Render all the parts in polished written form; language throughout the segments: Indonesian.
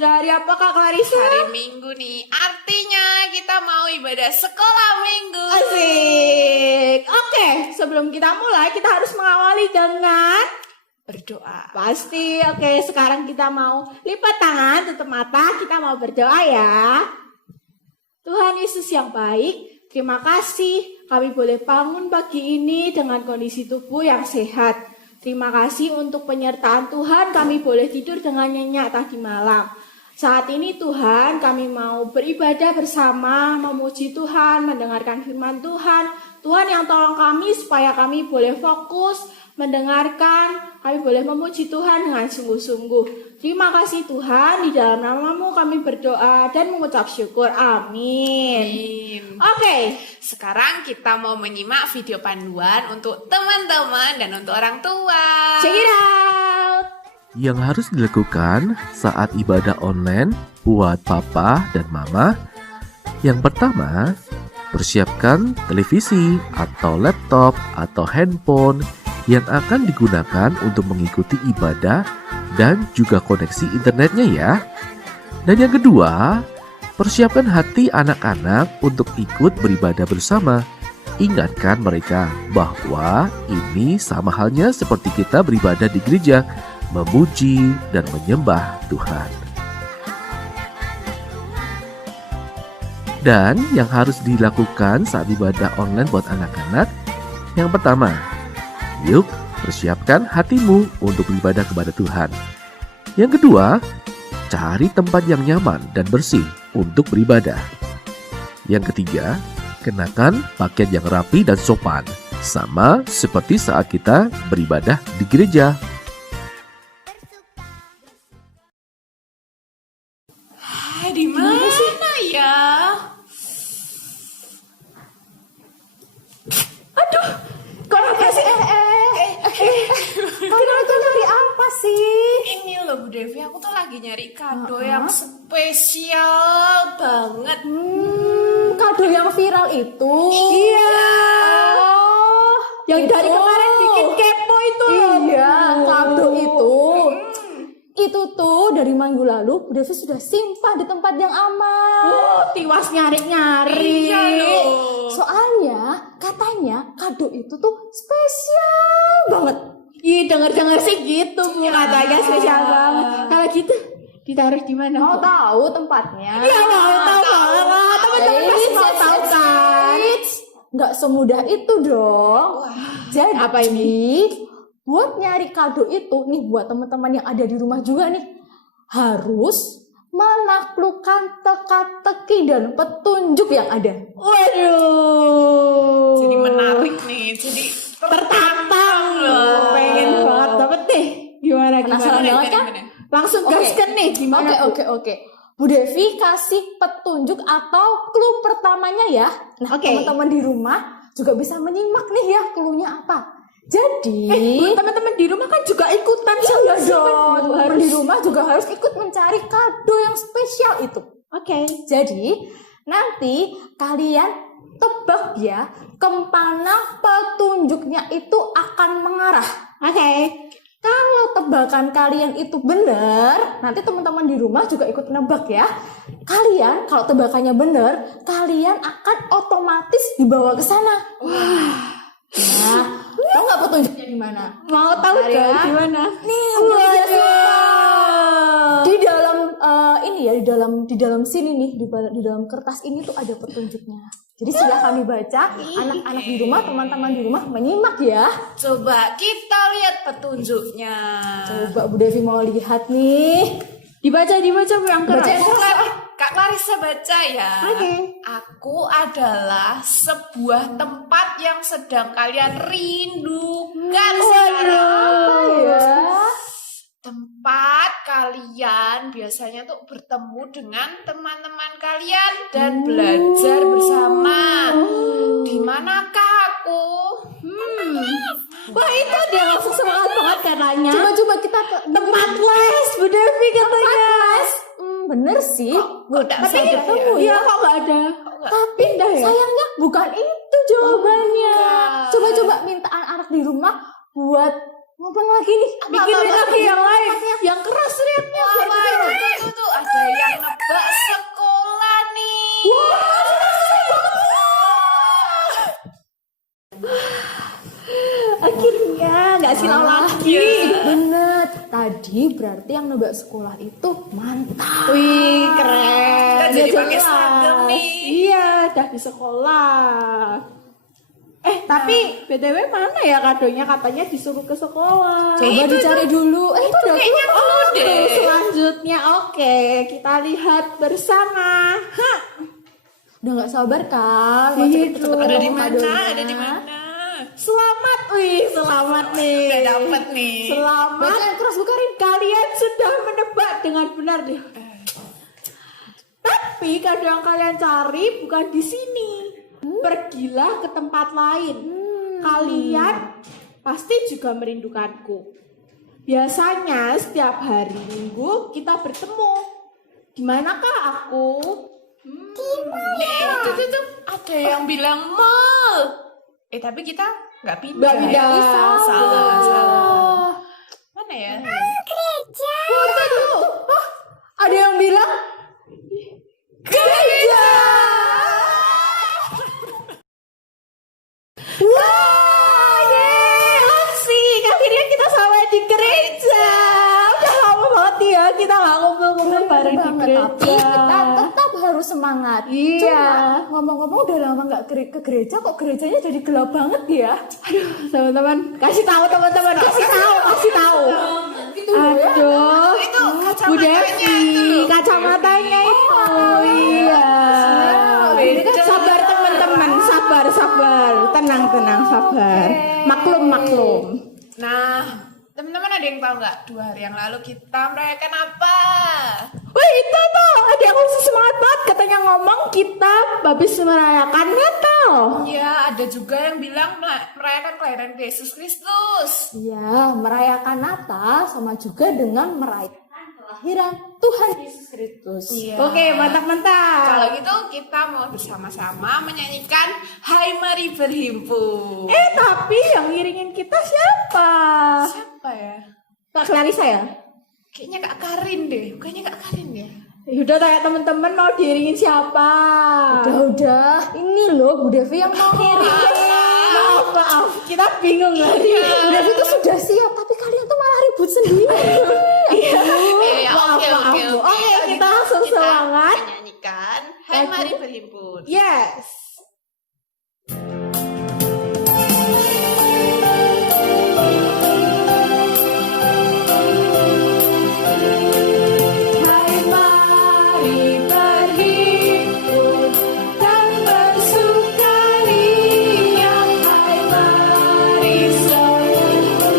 Sudah hari apa Kak Clarissa? Hari Minggu nih, artinya kita mau ibadah sekolah minggu. Asik. Oke, sebelum kita mulai kita harus mengawali dengan Berdoa. pasti. Oke, sekarang kita mau lipat tangan, tutup mata, kita mau berdoa ya. Tuhan Yesus yang baik, terima kasih kami boleh bangun pagi ini dengan kondisi tubuh yang sehat. Terima kasih untuk penyertaan Tuhan, kami boleh tidur dengan nyenyak tadi malam. Saat ini Tuhan, kami mau beribadah bersama, memuji Tuhan, mendengarkan firman Tuhan. Tuhan yang tolong kami supaya kami boleh fokus, mendengarkan, kami boleh memuji Tuhan dengan sungguh-sungguh. Terima kasih Tuhan, di dalam nama-Mu kami berdoa dan mengucap syukur. Amin. Amin. Oke. Sekarang kita mau menyimak video panduan untuk teman-teman dan untuk orang tua. Check it out. Yang harus dilakukan saat ibadah online buat papa dan mama. Yang pertama, persiapkan televisi atau laptop atau handphone yang akan digunakan untuk mengikuti ibadah dan juga koneksi internetnya ya. Dan yang kedua, persiapkan hati anak-anak untuk ikut beribadah bersama. Ingatkan mereka bahwa ini sama halnya seperti kita beribadah di gereja, memuji dan menyembah Tuhan. Dan yang harus dilakukan saat ibadah online buat anak-anak, yang pertama, yuk persiapkan hatimu untuk beribadah kepada Tuhan. Yang kedua, cari tempat yang nyaman dan bersih untuk beribadah. Yang ketiga, kenakan pakaian yang rapi dan sopan, sama seperti saat kita beribadah di gereja. Hai, di mana ya? Aduh, kok apa sih? Kalian tuh nyari apa sih? Ini loh Bu Devi, aku tuh lagi nyari kado yang spesial banget. Kado yang viral itu. Iya. Oh, yang dari kemarin bikin kepo itu loh. Iya, kado itu. Itu tuh dari minggu lalu Bu Devi sudah simpan di tempat yang aman. Tiwas nyari-nyari. Iya loh. Soalnya katanya kado itu tuh spesial banget. Ih, denger-denger sih gitu Bu, katanya spesial banget. Kalau gitu ditaruh di mana? Mau Bu? tahu tempatnya? Iya, mau tahu banget. Teman-teman pasti mau tahu kan? Nggak semudah itu dong. Jadi apa ini? buat nyari kado itu nih buat teman-teman yang ada di rumah juga nih harus menaklukkan teka-teki dan petunjuk yang ada. Waduh. Jadi menarik nih, jadi tertantang loh. Pengen banget dapet deh. Gimana? Penasaran banget kan? Langsung Oke. gaskan nih. Gimana? Oke. Bu Devi kasih petunjuk atau clue pertamanya ya. Nah, Oke. teman-teman di rumah juga bisa menyimak nih ya clue-nya apa. Jadi, Bu, teman-teman di rumah kan juga ikutan iya sama dong. Bu, Teman di rumah juga harus ikut mencari kado yang spesial itu. Oke. Jadi, nanti kalian tebak ya kemana petunjuknya itu akan mengarah. Oke. Kalau tebakan kalian itu benar, nanti teman-teman di rumah juga ikut nebak ya. Kalian kalau tebakannya benar, kalian akan otomatis dibawa ke sana. Nah, tahu nggak petunjuknya di mana? Mau tahu Bentar ya. dong gimana? Nih, udah di dalam ini ya, di dalam sini nih, di dalam kertas ini tuh ada petunjuknya. Jadi silahkan dibaca, anak-anak di rumah, teman-teman di rumah menyimak ya. coba kita lihat petunjuknya. Coba Bu Devi mau lihat nih. Dibaca Bu yang Baca keras. yang keras. Kak Clarissa baca ya. Oke. Aku adalah sebuah tempat yang sedang kalian rindukan sekarang. Ya. Tempat kalian biasanya tuh bertemu dengan teman-teman kalian dan belajar bersama. Di manakah aku? Wah, itu dia langsung semangat banget katanya. Coba kita Tempat les Bu Devi katanya. bener sih. Kok nggak Tapi ada ketemu Iya, ya. kok nggak ada? Tapi Pindah ya? sayangnya bukan itu jawabannya. bukan. Coba-coba minta anak-anak di rumah buat Ngomong lagi nih. Bikin lagi yang lain. Yang keras teriaknya. Wah, itu ada yang nebak sekolah nih. Akhirnya nggak silau lagi. Bener. Tadi berarti yang nebak sekolah itu mantap. Wih, keren. Kita jadi Ya, pakai jelas. seragam nih. Iya, udah di sekolah. Tapi BTW mana ya kadonya? Katanya disuruh ke sekolah. Coba dicari dulu. Itu udah Kayaknya perlu deh. Oke, selanjutnya oke, kita lihat bersama. Hah. udah nggak sabar kan? Mau Iya, cepet-cepet tuh. Ada di ketemu mana? kadonya. Ada di mana? Selamat, selamat nih. Udah dapet nih. Selamat. Baca yang keras bukarin. Kalian sudah menebak dengan benar deh. Tapi kado yang kalian cari bukan di sini. Pergilah ke tempat lain. Kalian pasti juga merindukanku. Biasanya setiap hari Minggu kita bertemu. Di manakah aku? Itu ada yang bilang mall. Tapi kita nggak pindah. Nggak pindah. Ya? Salah. Mana ya? Foto dulu. Hah? Ada yang bilang gereja. Wah, asik. Akhirnya kita sampai di gereja. Udah lama banget ya kita nggak ngumpul-ngumpul bareng di Banget, gereja. tapi kita tetap harus semangat. Iya. Cuma ngomong-ngomong udah lama nggak ke gereja, kok gerejanya jadi gelap banget ya? Aduh, teman-teman, kasih tahu teman-teman, kasih tahu. Gitu loh ya. Aduh, Itu Bu Devi, kacamatanya itu. kacamatanya itu, iya. Beda. Sabar teman-teman, sabar, tenang, sabar. Maklum. Nah, teman-teman ada yang tahu nggak? 2 hari yang lalu kita merayakan apa? Wih, itu tuh, ada yang khusus semangat banget, katanya ngomong kita habis merayakan Natal. Ya, ada juga yang bilang merayakan kelahiran Yesus Kristus. Iya, merayakan Natal sama juga dengan merayakan kelahiran Tuhan Yesus Kristus. Iya. Oke, mantap. Kalau gitu kita mau bersama-sama menyanyikan Hai Mari Berhimpun. Tapi yang ngiringin kita siapa? Siapa ya? Kak Clarissa ya? Kayaknya Kak Karin deh. Bukannya Kak Karin ya? Udah tanya teman-teman mau diiringin siapa? Udah, ini loh Bu Devi yang mau ngiring. Maaf, kita bingung lagi. Bu Devi tuh sudah siap, tapi kalian tuh malah ribut sendiri. Oke. Oke, kita langsung semangat. Menyanyikan Hai Mari Berhimpun. Yes. Hai mari berhimpun dan bersukaria. Hai mari semua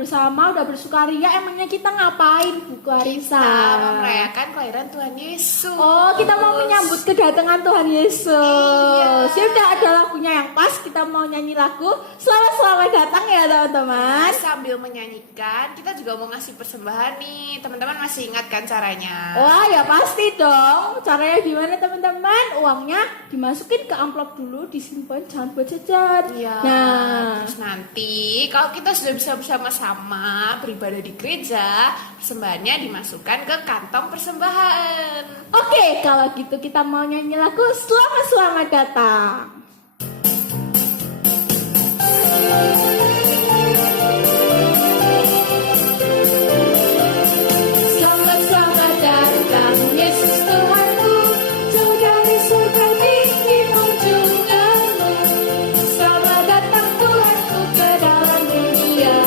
bersama, udah bersukaria. Emangnya kita ngapain, Bu Clarissa? Kita merayakan kelahiran Tuhan Yesus. Oh, kita mau menyambut kedatangan Tuhan Yesus. Ya udah, ada lagunya yang pas. Kita mau nyanyi lagu Selamat datang ya teman-teman. Sambil menyanyikan, kita juga mau ngasih persembahan nih. Teman-teman masih ingat kan caranya? Wah, ya pasti dong. Caranya gimana teman-teman? Uangnya dimasukin ke amplop dulu, disimpan, jangan buat jajan. Iya. Nah, Terus nanti kalau kita sudah bisa bersama-sama beribadah di gereja, persembahannya dimasukkan ke kantong persembahan. oke, kalau gitu kita mau nyanyi lagu Selamat datang. Selamat datang Yesus Tuhanku, jauh dari surga tinggi kunjunganmu. Selamat datang Tuhanku ke dalam dunia,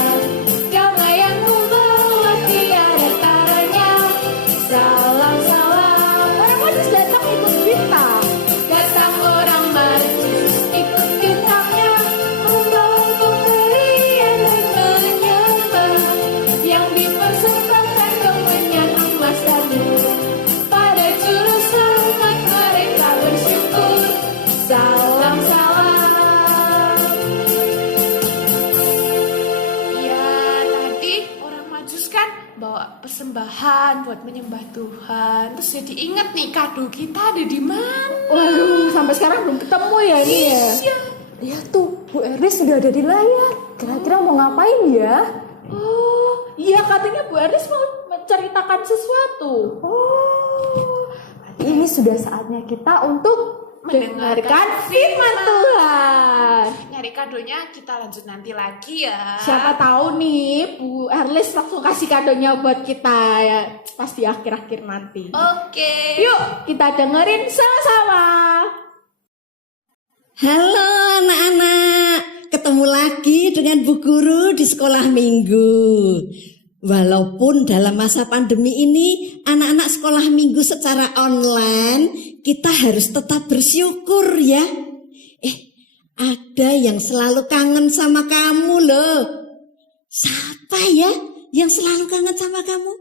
damai yang membawa tiada taranya. Salam orang majus datang ikut kita. Datang orang majus ikut kitanya, membawa pemberian dan menyembah yang dipersembahkan kemenyan emas dan murni. Pada juru selamat mereka bersyukur. Salam. Ya, tadi orang Majus kan bawa persembahan buat menyembah Tuhan. Terus jadi inget nih kado kita ada di mana? Waduh, sampai sekarang belum ketemu ya ini ya. Iya. Ya tuh, Bu Erlis sudah ada di layar. Kira-kira mau ngapain ya? Oh, iya katanya Bu Erlis mau menceritakan sesuatu. Oh, berarti ini sudah saatnya kita untuk Dengarkan firman Tuhan. Nyari kadonya kita lanjut nanti lagi ya. Siapa tahu nih Bu Erlis langsung kasih kadonya buat kita ya, pas di akhir-akhir nanti. Oke. Yuk kita dengerin sama-sama. Halo anak-anak, ketemu lagi dengan Bu Guru di sekolah minggu. Walaupun dalam masa pandemi ini anak-anak sekolah minggu secara online, kita harus tetap bersyukur ya. Ada yang selalu kangen sama kamu loh. Siapa ya yang selalu kangen sama kamu?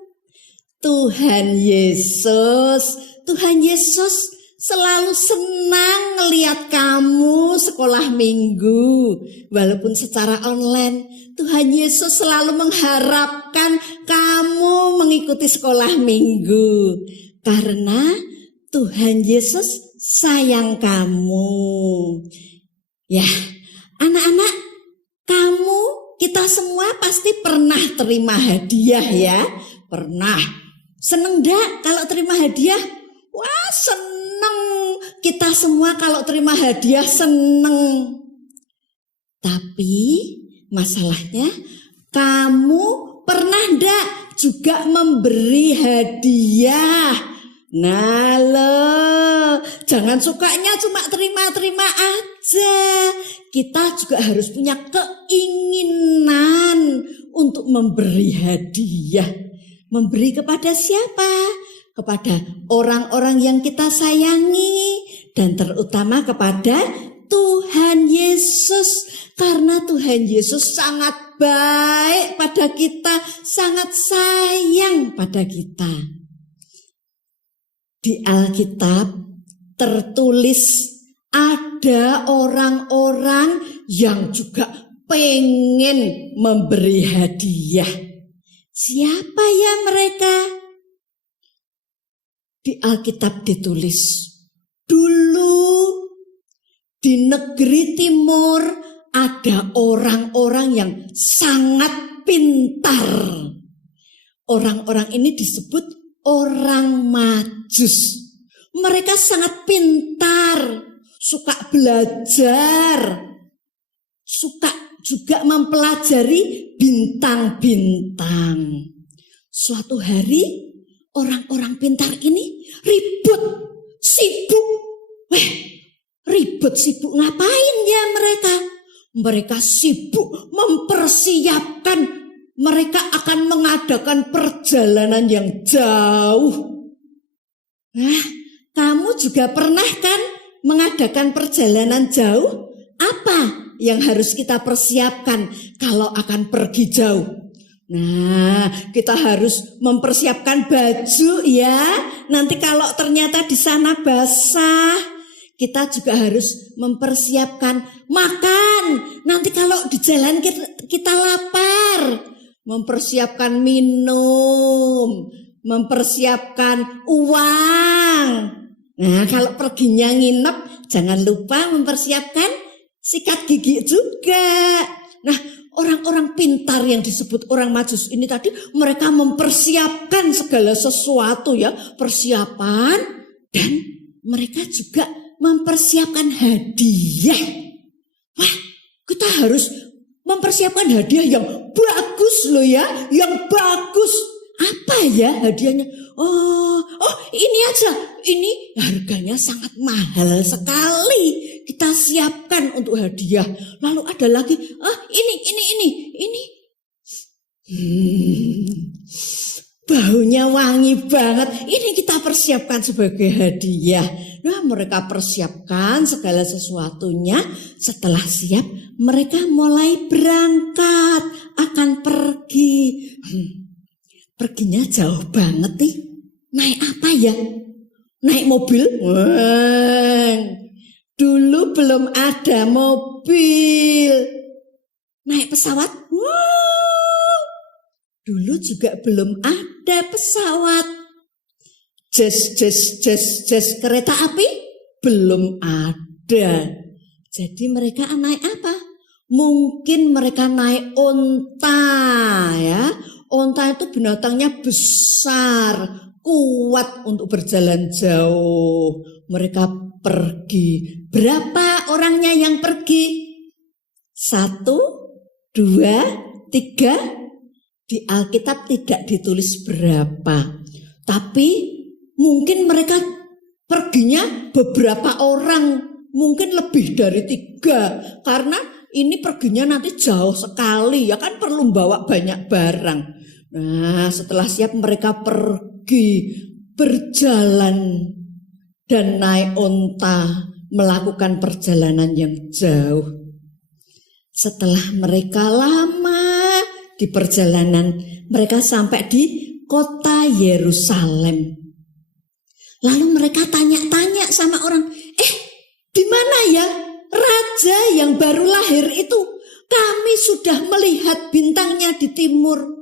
Tuhan Yesus. Tuhan Yesus selalu senang ngelihat kamu sekolah minggu. Walaupun secara online, Tuhan Yesus selalu mengharapkan kamu mengikuti sekolah minggu. Karena Tuhan Yesus sayang kamu. Ya, anak-anak, kita semua pasti pernah terima hadiah ya. Pernah. Seneng gak kalau terima hadiah? Wah, seneng. Kita semua kalau terima hadiah seneng. Tapi masalahnya, kamu pernah ndak juga memberi hadiah? Nah loh, jangan sukanya cuma terima-terima aja. Kita juga harus punya keinginan untuk memberi hadiah. Memberi kepada siapa? Kepada orang-orang yang kita sayangi. Dan terutama kepada Tuhan Yesus. Karena Tuhan Yesus sangat baik pada kita, sangat sayang pada kita. Di Alkitab tertulis ada orang-orang yang juga pengen memberi hadiah. Siapa ya mereka? Di Alkitab ditulis, dulu di negeri timur ada orang-orang yang sangat pintar. Orang-orang ini disebut orang Majus. Mereka sangat pintar, suka belajar, suka juga mempelajari bintang-bintang. Suatu hari orang-orang pintar ini ribut, sibuk. Ribut sibuk ngapain ya mereka? Mereka sibuk mempersiapkan, mereka akan mengadakan perjalanan yang jauh. Nah, kamu juga pernah kan mengadakan perjalanan jauh? Apa yang harus kita persiapkan kalau akan pergi jauh? Nah, kita harus mempersiapkan baju ya. Nanti kalau ternyata di sana basah, kita juga harus mempersiapkan makan. Nanti kalau di jalan kita lapar, mempersiapkan minum, mempersiapkan uang. Nah, kalau perginya nginep, jangan lupa mempersiapkan sikat gigi juga. Nah, orang-orang pintar yang disebut orang Majus ini tadi, mereka mempersiapkan segala sesuatu ya, persiapan, dan mereka juga mempersiapkan hadiah. Wah, kita harus mempersiapkan hadiah yang bagus loh ya, yang bagus. Apa ya hadiahnya? Oh, ini aja. Ini harganya sangat mahal sekali. Kita siapkan untuk hadiah. Lalu ada lagi, ini. Baunya wangi banget. Ini kita persiapkan sebagai hadiah. Nah, mereka persiapkan segala sesuatunya. Setelah siap, mereka mulai berangkat, akan pergi. Perginya jauh banget nih. Naik apa ya? Naik mobil? Wah, dulu belum ada mobil. Naik pesawat? Wow, dulu juga belum ada pesawat. Jas kereta api? Belum ada. Jadi mereka naik apa? Mungkin mereka naik onta ya. Onta itu binatangnya besar, kuat untuk berjalan jauh. Mereka pergi. Berapa orangnya yang pergi? 1, 2, 3. Di Alkitab tidak ditulis berapa. Tapi mungkin mereka perginya beberapa orang. Mungkin lebih dari 3. Karena ini perginya nanti jauh sekali. Ya kan perlu bawa banyak barang. Nah, setelah siap mereka pergi berjalan dan naik onta melakukan perjalanan yang jauh. Setelah mereka lama di perjalanan, mereka sampai di kota Yerusalem. Lalu mereka tanya-tanya sama orang, di mana ya raja yang baru lahir itu? Kami sudah melihat bintangnya di timur.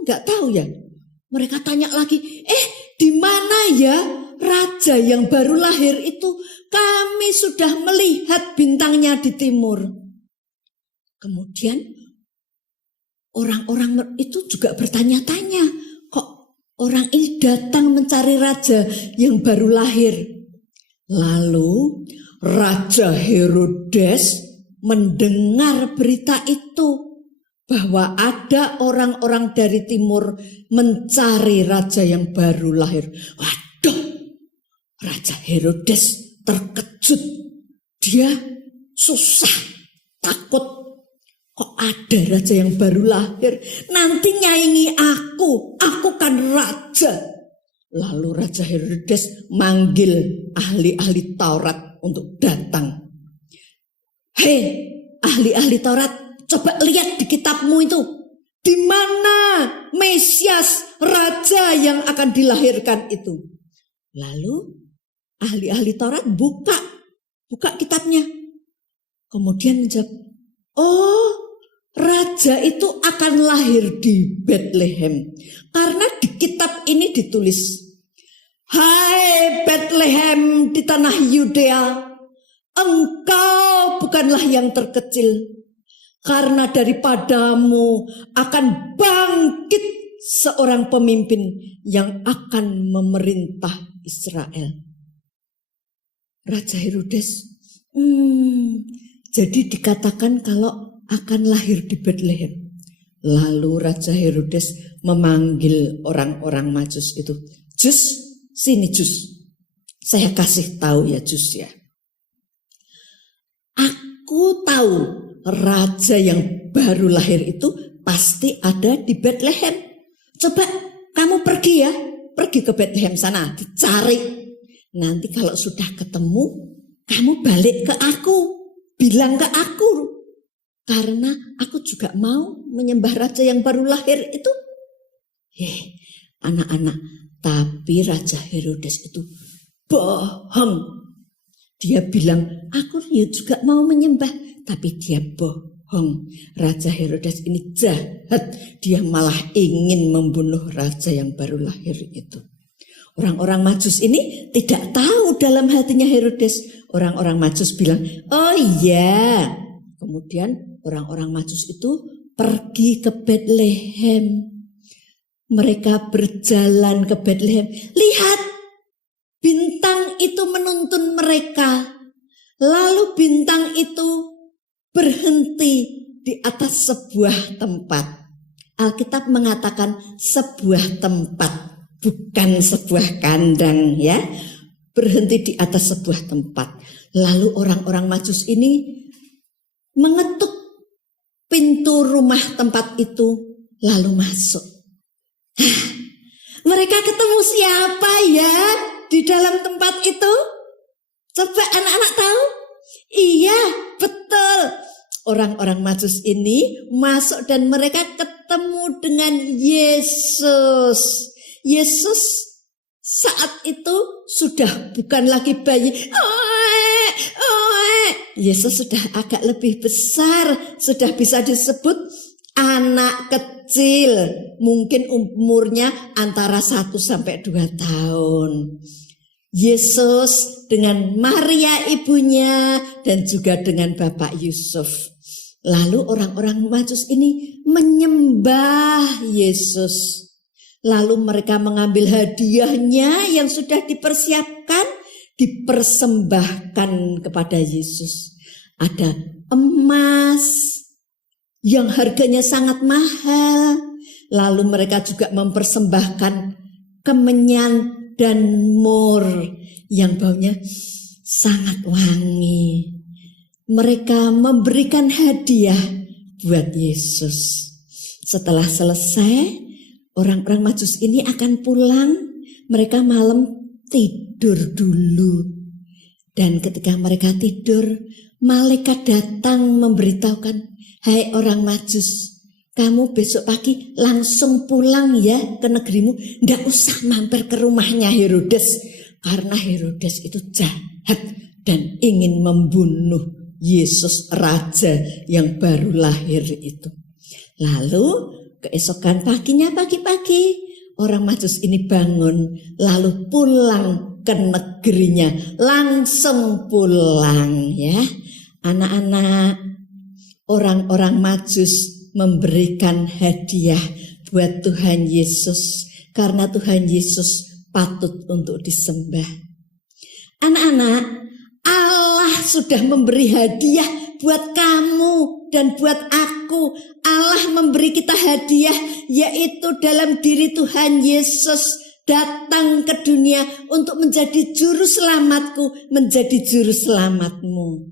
Enggak tahu ya. Mereka tanya lagi, di mana ya raja yang baru lahir itu? Kami sudah melihat bintangnya di timur. Kemudian orang-orang itu juga bertanya-tanya, kok orang ini datang mencari raja yang baru lahir? Lalu Raja Herodes mendengar berita itu, bahwa ada orang-orang dari timur mencari raja yang baru lahir. Waduh, Raja Herodes terkejut. Dia susah, takut. Kok ada raja yang baru lahir? Nanti nyaingi aku kan raja. Lalu Raja Herodes manggil ahli-ahli Taurat untuk datang. Hei, ahli-ahli Taurat, coba lihat di kitabmu itu, di mana Mesias raja yang akan dilahirkan itu. Lalu ahli-ahli Taurat buka kitabnya. Kemudian menjawab, raja itu akan lahir di Bethlehem. Karena di kitab ini ditulis, hai Bethlehem di tanah Yudea, engkau bukanlah yang terkecil. Karena daripadamu akan bangkit seorang pemimpin yang akan memerintah Israel. Raja Herodes, jadi dikatakan kalau akan lahir di Bethlehem. Lalu Raja Herodes memanggil orang-orang Majus itu. Jus, sini Jus. Saya kasih tahu ya Jus ya. Aku tahu raja yang baru lahir itu pasti ada di Bethlehem. Coba kamu pergi ya, pergi ke Bethlehem sana, dicari. Nanti kalau sudah ketemu, kamu balik ke aku, bilang ke aku karena aku juga mau menyembah raja yang baru lahir itu. Anak-anak, tapi Raja Herodes itu bohong. Dia bilang, aku juga mau menyembah, tapi dia bohong. Raja Herodes ini jahat, dia malah ingin membunuh raja yang baru lahir itu. Orang-orang Majus ini tidak tahu dalam hatinya Herodes. Orang-orang Majus bilang, oh iya. Kemudian orang-orang Majus itu pergi ke Betlehem. Mereka berjalan ke Betlehem. Lihat, bintang itu menuntun mereka. Lalu bintang itu berhenti di atas sebuah tempat. Alkitab mengatakan sebuah tempat, bukan sebuah kandang ya. Berhenti di atas sebuah tempat. Lalu orang-orang Majus ini mengetuk pintu rumah tempat itu lalu masuk. Mereka ketemu siapa ya di dalam tempat itu? Coba anak-anak tahu? Iya, betul. Orang-orang Majus ini masuk dan mereka ketemu dengan Yesus. Yesus saat itu sudah bukan lagi bayi. Yesus sudah agak lebih besar, sudah bisa disebut anak kecil. Mungkin umurnya antara 1 sampai 2 tahun. Yesus dengan Maria ibunya dan juga dengan Bapak Yusuf. Lalu orang-orang Majus ini menyembah Yesus. Lalu mereka mengambil hadiahnya yang sudah dipersiapkan, dipersembahkan kepada Yesus. Ada emas yang harganya sangat mahal. Lalu mereka juga mempersembahkan kemenyan dan mur yang baunya sangat wangi. Mereka memberikan hadiah buat Yesus. Setelah selesai, orang-orang Majus ini akan pulang. Mereka malam tidur dulu. Dan ketika mereka tidur, malaikat datang memberitahukan, hai orang Majus, kamu besok pagi langsung pulang ya ke negerimu. Nggak usah mampir ke rumahnya Herodes. Karena Herodes itu jahat dan ingin membunuh Yesus raja yang baru lahir itu. Lalu keesokan paginya pagi-pagi orang Majus ini bangun lalu pulang ke negerinya. Langsung pulang ya. Anak-anak, orang-orang Majus memberikan hadiah buat Tuhan Yesus karena Tuhan Yesus patut untuk disembah. Anak-anak, Allah sudah memberi hadiah buat kamu dan buat aku. Allah memberi kita hadiah yaitu dalam diri Tuhan Yesus datang ke dunia untuk menjadi juru selamatku, menjadi juru selamatmu.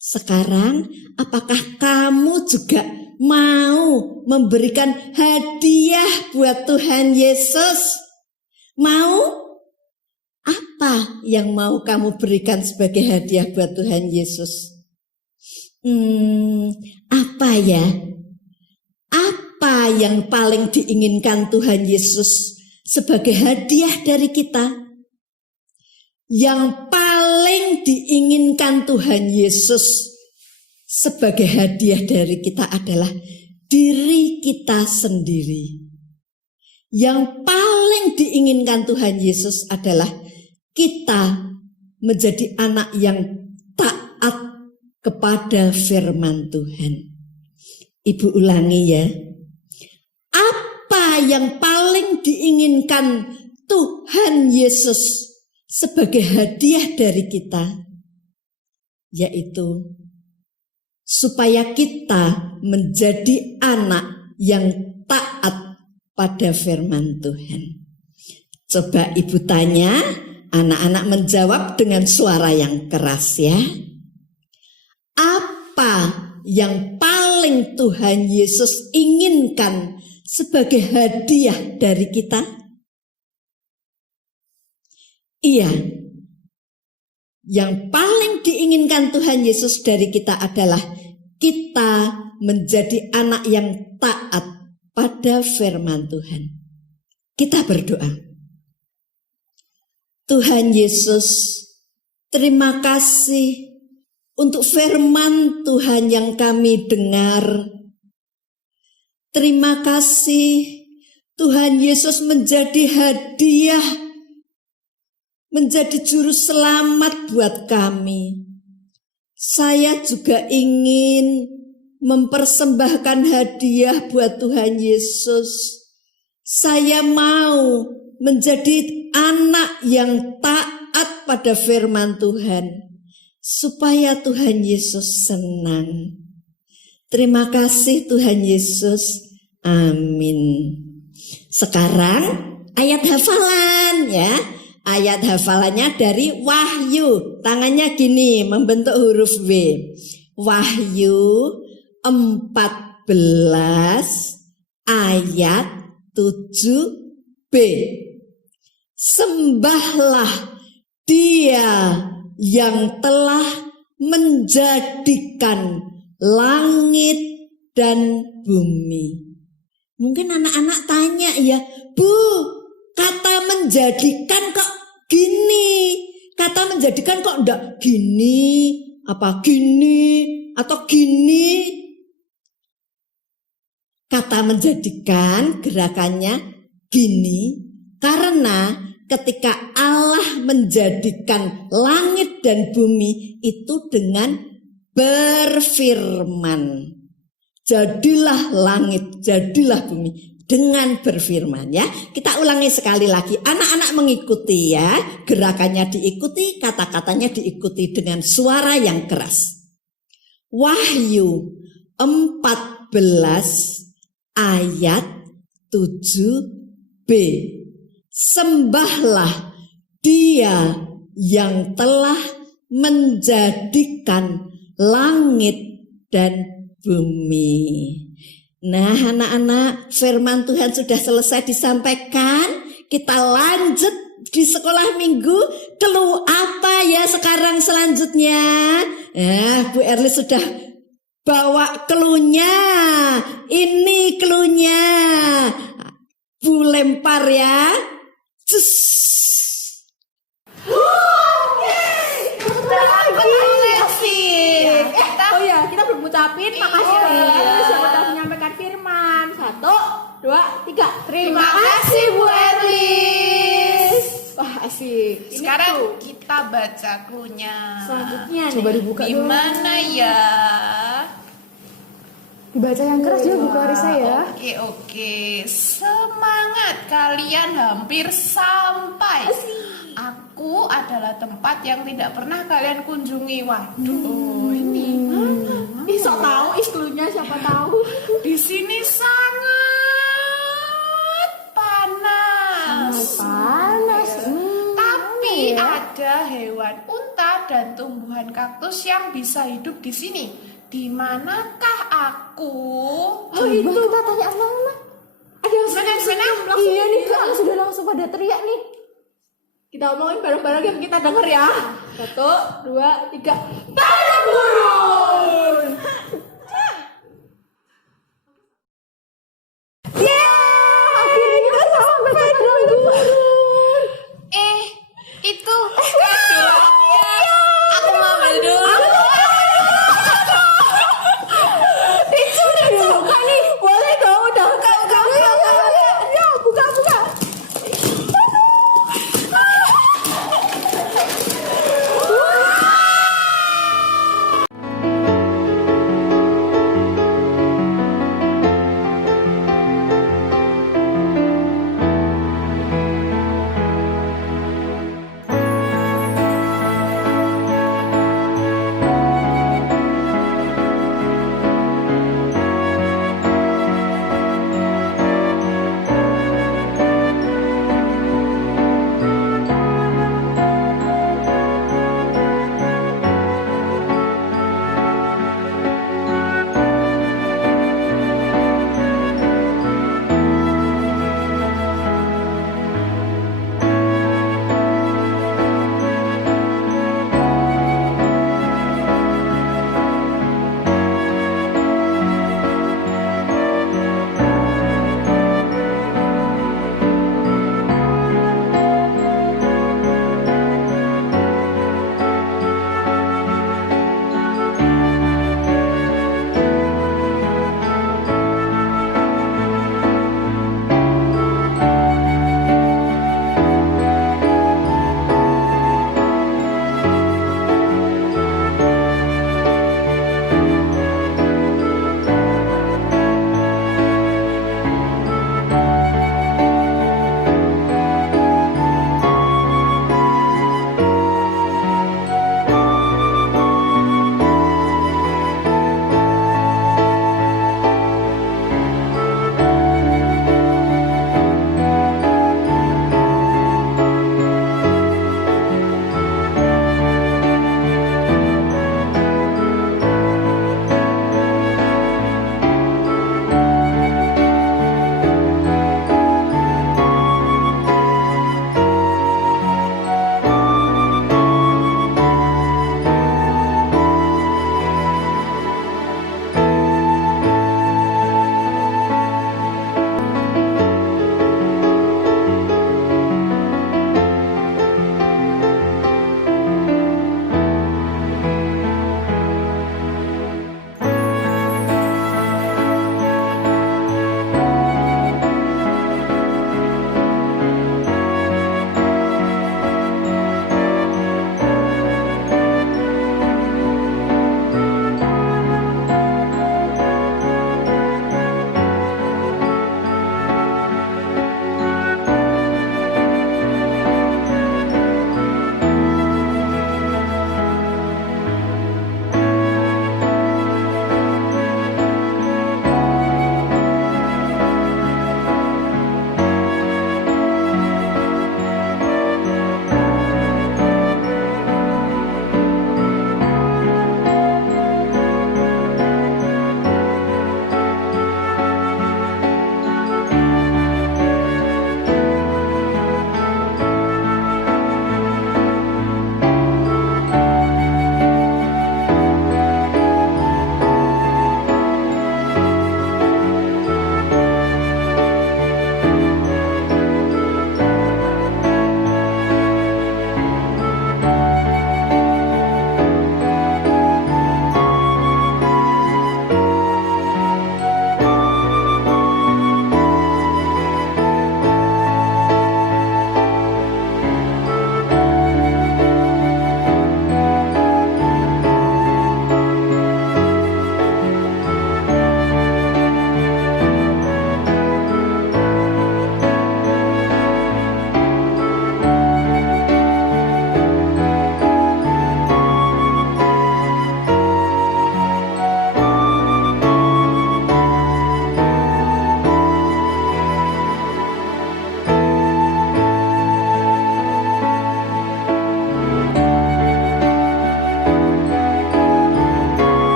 Sekarang apakah kamu juga mau memberikan hadiah buat Tuhan Yesus? Mau? Apa yang mau kamu berikan sebagai hadiah buat Tuhan Yesus? Apa ya? Apa yang paling diinginkan Tuhan Yesus sebagai hadiah dari kita? Yang paling diinginkan Tuhan Yesus sebagai hadiah dari kita adalah diri kita sendiri. Yang paling diinginkan Tuhan Yesus adalah kita menjadi anak yang taat kepada firman Tuhan. Ibu ulangi ya. Apa yang paling diinginkan Tuhan Yesus sebagai hadiah dari kita? Yaitu supaya kita menjadi anak yang taat pada firman Tuhan. Coba ibu tanya, anak-anak menjawab dengan suara yang keras ya. Apa yang paling Tuhan Yesus inginkan sebagai hadiah dari kita? Iya, yang paling diinginkan Tuhan Yesus dari kita adalah kita menjadi anak yang taat pada firman Tuhan. Kita berdoa. Tuhan Yesus, terima kasih untuk firman Tuhan yang kami dengar. Terima kasih Tuhan Yesus menjadi hadiah, menjadi juru selamat buat kami. Saya juga ingin mempersembahkan hadiah buat Tuhan Yesus. Saya mau menjadi anak yang taat pada firman Tuhan, supaya Tuhan Yesus senang. Terima kasih Tuhan Yesus. Amin. Sekarang ayat hafalan ya. Ayat hafalannya dari Wahyu. Tangannya gini membentuk huruf W. Wahyu 14 ayat 7b. Sembahlah Dia yang telah menjadikan langit dan bumi. Mungkin anak-anak tanya ya, Bu, kata menjadikan kok gini? Kata menjadikan kok enggak gini? Apa gini? Atau gini? Kata menjadikan gerakannya gini karena ketika Allah menjadikan langit dan bumi itu dengan berfirman. Jadilah langit, jadilah bumi dengan berfirman ya. Kita ulangi sekali lagi. Anak-anak mengikuti ya. Gerakannya diikuti, kata-katanya diikuti dengan suara yang keras. Wahyu 14 ayat 7b. Sembahlah Dia yang telah menjadikan langit dan bumi. Nah, anak-anak, firman Tuhan sudah selesai disampaikan. Kita lanjut di sekolah minggu. Clue apa ya sekarang selanjutnya? Bu Erli sudah bawa clue-nya. Ini clue-nya. Bu lempar ya. Cus. Oh ya, kita belum ngucapin makasih Erlis yang sudah menyampaikan firman. 1, 2, 3. Terima kasih Bu Erlis. Wah, asik. Sekarang kita baca clue-nya. Selanjutnya Coba nih. dibuka Di dong. mana ya? Dibaca yang keras juga Bu Clarissa ya. Oke. Semangat, kalian hampir sampai. Aku adalah tempat yang tidak pernah kalian kunjungi. Waduh, ini Ih, sok tahu clue-nya siapa tahu. di sini sangat panas. Panas. Tapi ada hewan unta dan tumbuhan kaktus yang bisa hidup di sini. Di manakah aku? Oh itu kita tanya anak-anak. Ada yang Sana. Iya nih Kak, sudah langsung pada teriak nih. Kita omongin bareng-bareng yang kita denger ya. 1, 2, 3. Padang gurun. Akhirnya kita sampai padang gurun. Itu kedua. Aku mau ambil dulu. Sudah dibuka nih. Boleh dong, udah buka. Ya, buka.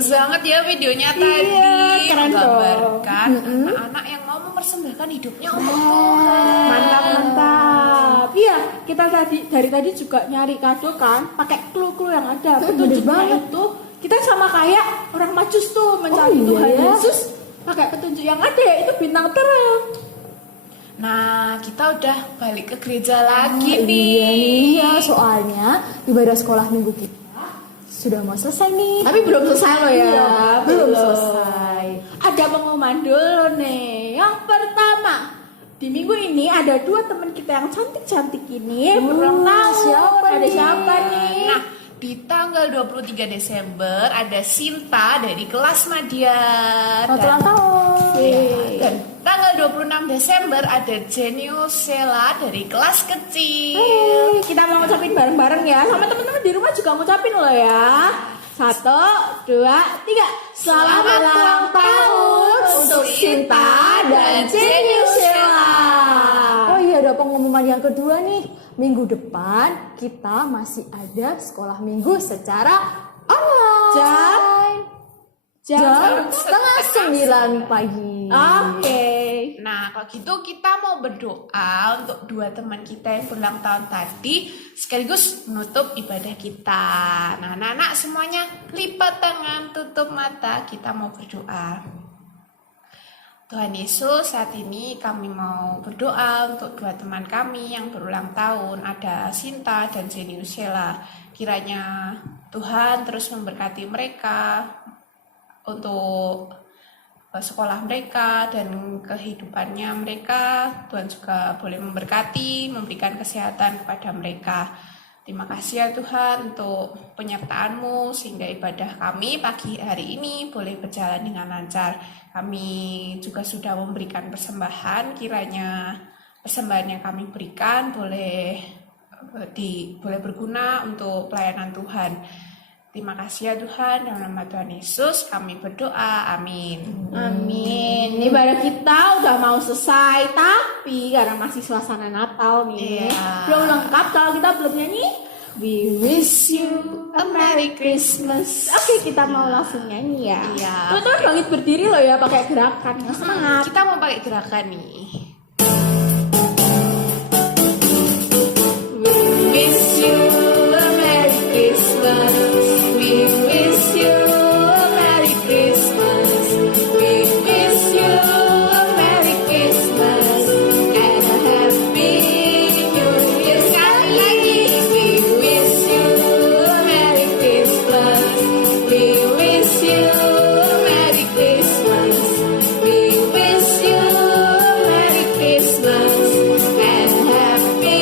Bagus banget ya videonya Iya, tadi. keren Menggambarkan anak-anak yang mau mempersembahkan hidupnya untuk Tuhan. Mantap. Iya, kita dari tadi juga nyari kado kan, pakai clue-clue yang ada. Petunjuknya itu kita sama kayak orang Majus tuh mencari Oh, iya Tuhan ya. Yesus, pakai petunjuk yang ada itu bintang terang. Nah, kita udah balik ke gereja lagi Iya nih. nih, ya, soalnya ibadah sekolah minggu kita sudah mau selesai nih. Tapi belum selesai loh ya. Iya, belum selesai. Ada pengumuman dulu nih. Yang pertama, di minggu ini ada 2 teman kita yang cantik-cantik ini berulang tahun. siapa Ada nih? siapa nih? Nah, di tanggal 23 Desember ada Sinta dari kelas Madiar. Selamat ulang tahun. Dan tanggal 26 Desember ada Jenius Sela dari kelas kecil. Hey, kita mau ngucapin bareng-bareng ya. Sama teman-teman di rumah juga ngucapin loh ya. 1, 2, 3. Selamat ulang tahun untuk Sinta dan Jenius Sheila. Oh iya, ada pengumuman yang kedua nih. Minggu depan kita masih ada sekolah minggu secara online. Jam setengah 9 pagi. Oke. Nah, kalau gitu kita mau berdoa untuk 2 teman kita yang berulang tahun tadi sekaligus menutup ibadah kita. Nah, anak-anak semuanya lipat tangan, tutup mata, kita mau berdoa. Tuhan Yesus, saat ini kami mau berdoa untuk 2 teman kami yang berulang tahun, ada Sinta dan Jenius Sheila. Kiranya Tuhan terus memberkati mereka untuk sekolah mereka dan kehidupannya mereka. Tuhan juga boleh memberkati, memberikan kesehatan kepada mereka. Terima kasih ya Tuhan untuk penyertaan-Mu sehingga ibadah kami pagi hari ini boleh berjalan dengan lancar. Kami juga sudah memberikan persembahan, kiranya persembahan yang kami berikan boleh berguna untuk pelayanan Tuhan. Terima kasih ya Tuhan, dalam nama Tuhan Yesus kami berdoa, amin. Amin. Ibadah kita udah mau selesai, tapi karena masih suasana Natal nih, Iya. belum lengkap kalau kita belum nyanyi We wish you a Merry Christmas. Oke, kita mau langsung nyanyi ya. Iya. Teman-teman bangkit berdiri loh ya, pakai gerakan yang semangat. Kita mau pakai gerakan nih. We wish you a Merry Christmas. We wish you a Merry Christmas. We wish you a Merry Christmas and a Happy New Year. Sekali lagi. We wish you a Merry Christmas. We wish you a Merry Christmas. We wish you a Merry Christmas and a Happy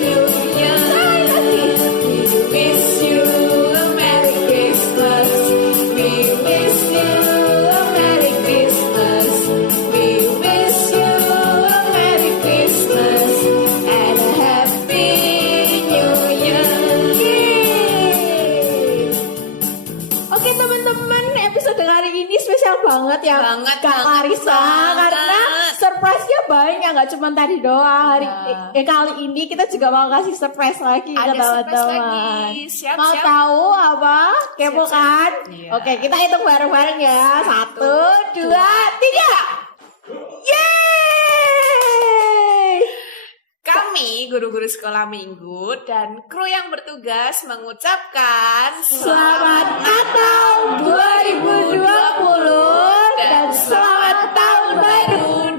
New Year. Sekali lagi. We wish you a Merry Christmas. We wish you a Merry Christmas. We wish you a Merry Christmas and a Happy New Year. Oke teman-teman, episode kali ini spesial banget ya Banget, Kak banget, Clarissa, banget. karena surprise-nya banyak, nggak cuma tadi doang. Kali ini kita juga mau kasih surprise lagi ke Ada surprise teman-teman. lagi. Siap, Mau siap. tahu apa? Kepo Siap, siap. kan? Iya. Oke, kita hitung bareng-bareng ya. 1, 2, 3. Yeay! Kami guru-guru sekolah minggu dan kru yang bertugas mengucapkan Selamat Natal 2020 dan selamat tahun baru